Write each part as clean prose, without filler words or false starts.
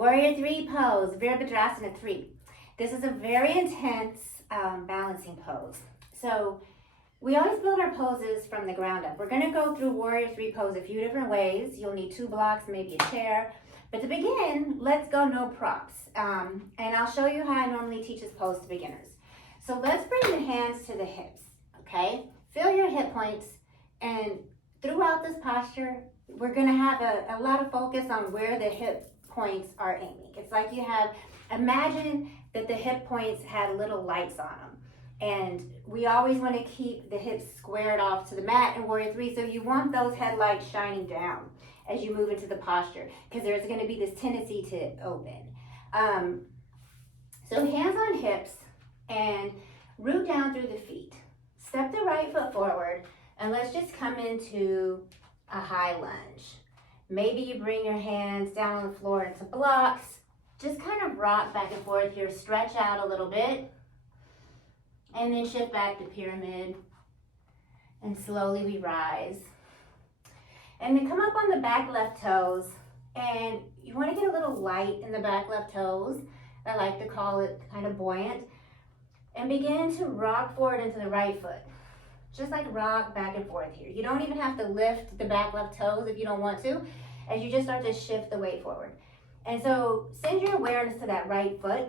Warrior III Pose, Virabhadrasana III. This is a very intense balancing pose. So we always build our poses from the ground up. We're going to go through Warrior III Pose a few different ways. You'll need 2 blocks, maybe a chair. But to begin, let's go no props. And I'll show you how I normally teach this pose to beginners. So let's bring the hands to the hips, okay? Feel your hip points, and throughout this posture, we're going to have a lot of focus on where the hip points are aiming. It's like you have, imagine that the hip points had little lights on them. And we always want to keep the hips squared off to the mat in Warrior III, so you want those headlights shining down as you move into the posture, because there's going to be this tendency to open. So hands on hips and root down through the feet. Step the right foot forward, and let's just come into a high lunge. Maybe you bring your hands down on the floor into blocks. Just kind of rock back and forth here, stretch out a little bit, and then shift back to pyramid, and slowly we rise. And then come up on the back left toes, and you want to get a little light in the back left toes. I like to call it kind of buoyant. And begin to rock forward into the right foot. Just like rock back and forth here. You don't even have to lift the back left toes if you don't want to, as you just start to shift the weight forward. And so send your awareness to that right foot,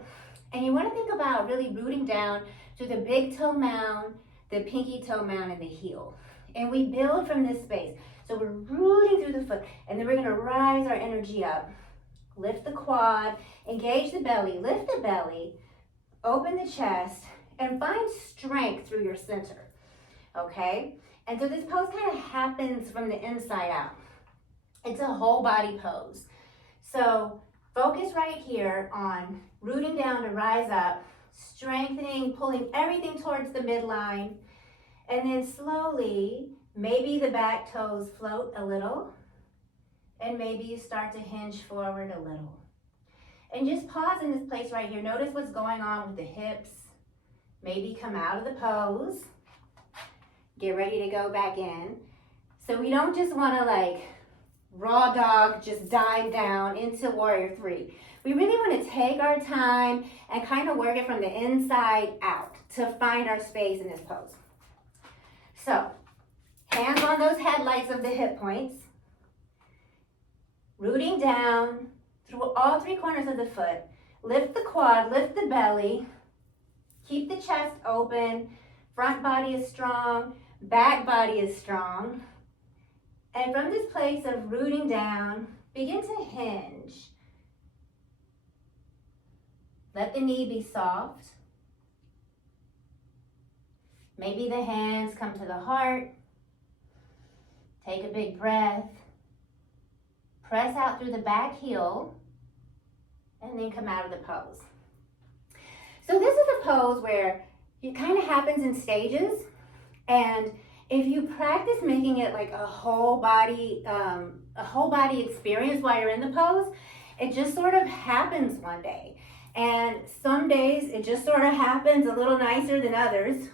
and you want to think about really rooting down to the big toe mound, the pinky toe mound, and the heel. And we build from this space. So we're rooting through the foot, and then we're going to rise our energy up. Lift the quad, engage the belly, lift the belly, open the chest, and find strength through your center. Okay? And so this pose kind of happens from the inside out. It's a whole body pose. So focus right here on rooting down to rise up, strengthening, pulling everything towards the midline, and then slowly, maybe the back toes float a little, and maybe you start to hinge forward a little. And just pause in this place right here. Notice what's going on with the hips. Maybe come out of the pose. Get ready to go back in. So we don't just want to like raw dog, just dive down into Warrior III. We really want to take our time and kind of work it from the inside out to find our space in this pose. So hands on those headlights of the hip points. Rooting down through all 3 corners of the foot. Lift the quad, lift the belly. Keep the chest open. Front body is strong. Back body is strong. And from this place of rooting down, begin to hinge. Let the knee be soft. Maybe the hands come to the heart. Take a big breath. Press out through the back heel, and then come out of the pose. So this is a pose where it kind of happens in stages, and if you practice making it like a whole body experience while you're in the pose, it just sort of happens one day. And some days it just sort of happens a little nicer than others,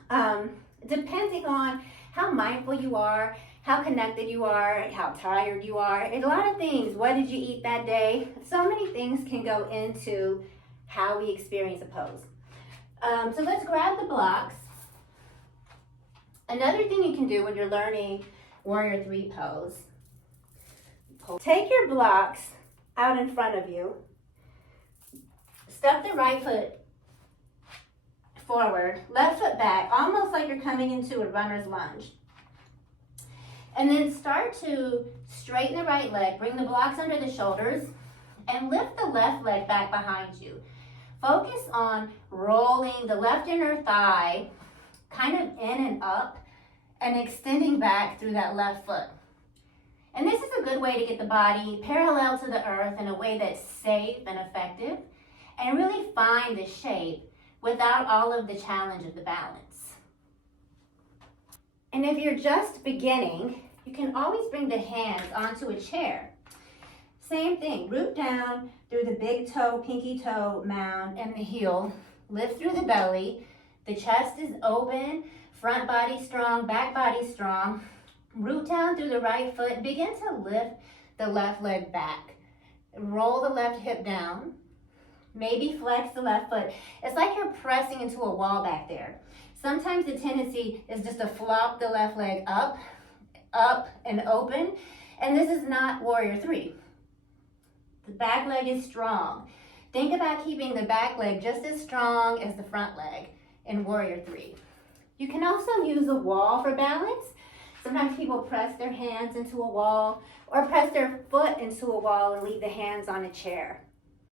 depending on how mindful you are, how connected you are, how tired you are. A lot of things. What did you eat that day? So many things can go into how we experience a pose. So let's grab the blocks. Another thing you can do when you're learning Warrior III Pose, take your blocks out in front of you. Step the right foot forward, left foot back, almost like you're coming into a runner's lunge. And then start to straighten the right leg, bring the blocks under the shoulders, and lift the left leg back behind you. Focus on rolling the left inner thigh kind of in and up and extending back through that left foot. And this is a good way to get the body parallel to the earth in a way that's safe and effective, and really find the shape without all of the challenge of the balance. And if you're just beginning, you can always bring the hands onto a chair. Same thing, root down through the big toe, pinky toe mound and the heel. Lift through the belly. The chest is open, front body strong, back body strong. Root down through the right foot. Begin to lift the left leg back. Roll the left hip down. Maybe flex the left foot. It's like you're pressing into a wall back there. Sometimes the tendency is just to flop the left leg up, up and open. And this is not Warrior 3. The back leg is strong. Think about keeping the back leg just as strong as the front leg in Warrior 3. You can also use a wall for balance. Sometimes people press their hands into a wall or press their foot into a wall and leave the hands on a chair.